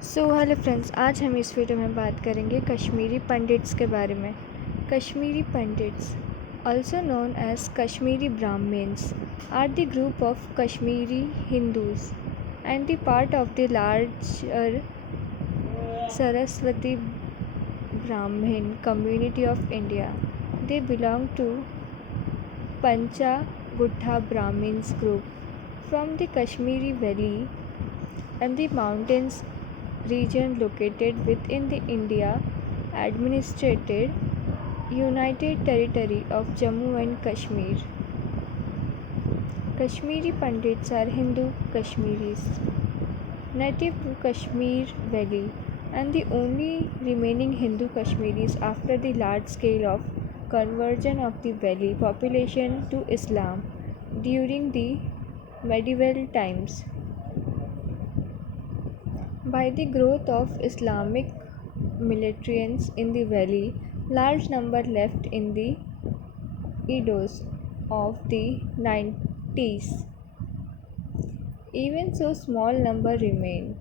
Hello friends, आज हम इस वीडियो में बात करेंगे कश्मीरी पंडित्स के बारे में। Kashmiri pandits, also known as Kashmiri Brahmins, are the group of Kashmiri Hindus and the part of the larger Saraswati Brahmin community of India. They belong to Panchagutha Brahmins group from the Kashmiri Valley and the mountains region located within the India administrated United Territory of Jammu and Kashmir. Kashmiri Pandits are Hindu Kashmiris, native to Kashmir Valley, and the only remaining Hindu Kashmiris after the large scale of conversion of the valley population to Islam during the medieval times. By the growth of Islamic militants in the valley, large number left in the Edos of the 90s. Even so, small number remain.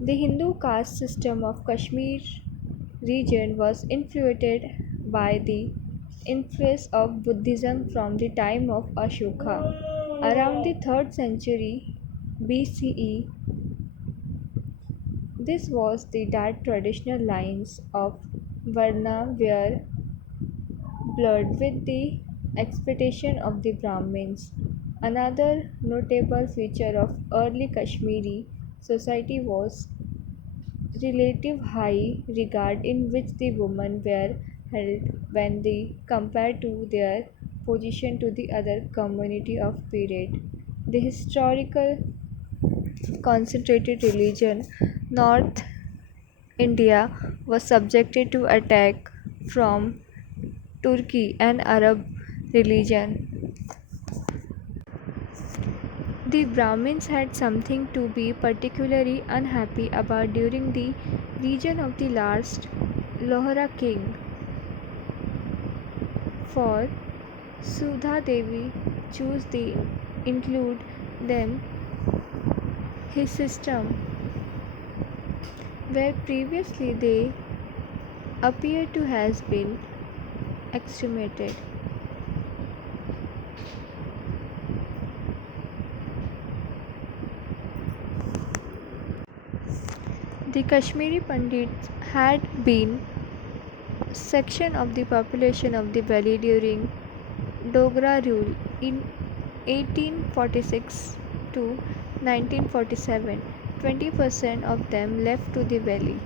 The Hindu caste system of Kashmir region was influenced by the influence of Buddhism from the time of Ashoka. Around the 3rd century BCE, this was the that traditional lines of Varna were blurred with the expectation of the Brahmins. Another notable feature of early Kashmiri society was relative high regard in which the women were held when they compared to their position to the other community of period. The historical concentrated religion North India was subjected to attack from Turkey and Arab religion. The Brahmins had something to be particularly unhappy about during the reign of the last Lohra king, for Sudha Devi chose to include them his system, where previously they appear to have been exterminated. The Kashmiri Pandits had been section of the population of the valley during Dogra rule in 1846 to 1947. 20% of them left to the valley.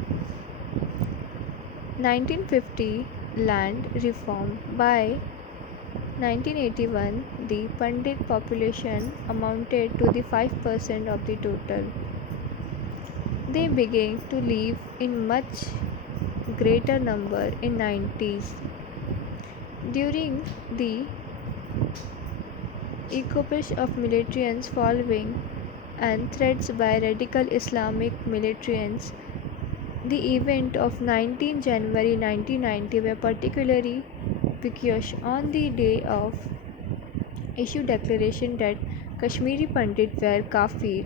1950 land reform. By 1981, the Pandit population amounted to the 5% of the total. They began to live in much greater number in 90s. During the ecopish of militants following and threats by radical Islamic militants, the event of 19 January 1990 were particularly precocious on the day of issue declaration that Kashmiri Pandit were Kafir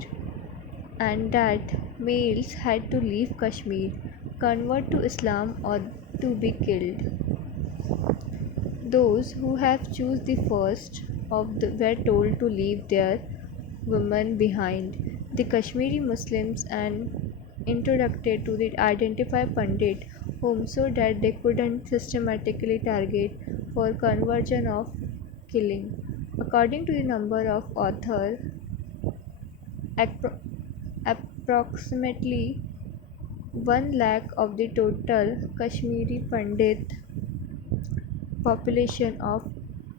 and that males had to leave Kashmir, convert to Islam or to be killed. Those who have choose the first of the were told to leave their women behind. The Kashmiri Muslims and introduced to the identify Pandit whom so that they couldn't systematically target for conversion of killing. According to the number of author, appro- approximately 1 lakh of the total Kashmiri Pandit population of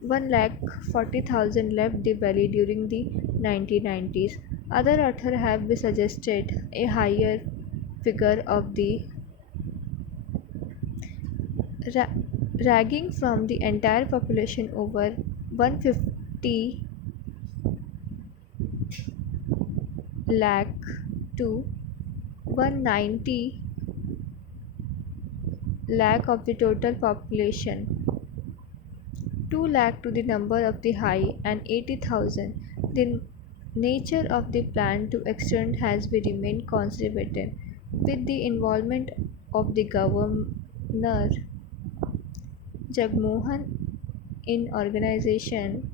1,40,000 left the valley during the 1990s. Other authors have suggested a higher figure of the ra- ragging from the entire population over 150 lakh to 190 lakh of the total population. 2 lakh to the number of the high and 80,000. The nature of the plan to extend has been remained conservative with the involvement of the governor Jagmohan in organization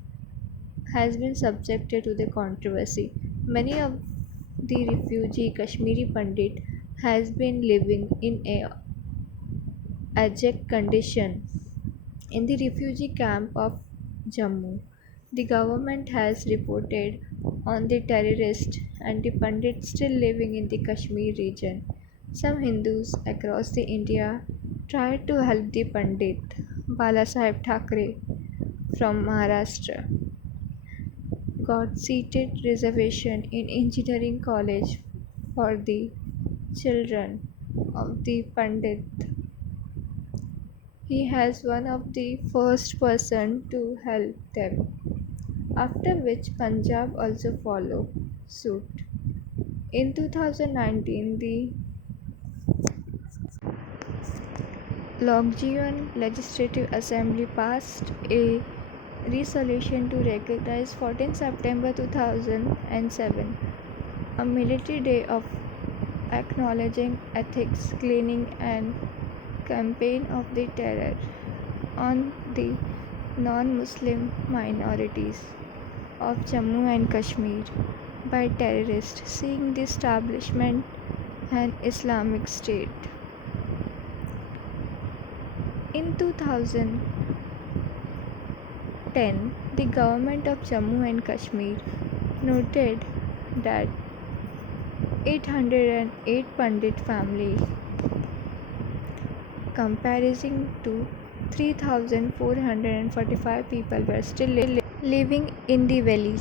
has been subjected to the controversy. Many of the refugee Kashmiri Pandit has been living in a abject condition in the refugee camp of Jammu. The government has reported on the terrorists and the Pandits still living in the Kashmir region. Some Hindus across the India tried to help the Pandit Balasaheb Thackeray from Maharashtra got seated reservation in engineering college for the children of the Pandit. He has one of the first person to help them, after which Punjab also followed suit. In 2019, the Loggian Legislative Assembly passed a resolution to recognize 14 September 2007 a military day of acknowledging ethics, cleaning and campaign of the terror on the non-Muslim minorities of Jammu and Kashmir by terrorists seeking the establishment an Islamic State. In 2010, the government of Jammu and Kashmir noted that 808 Pandit families, comparing to 3,445 people, were still living in the valley.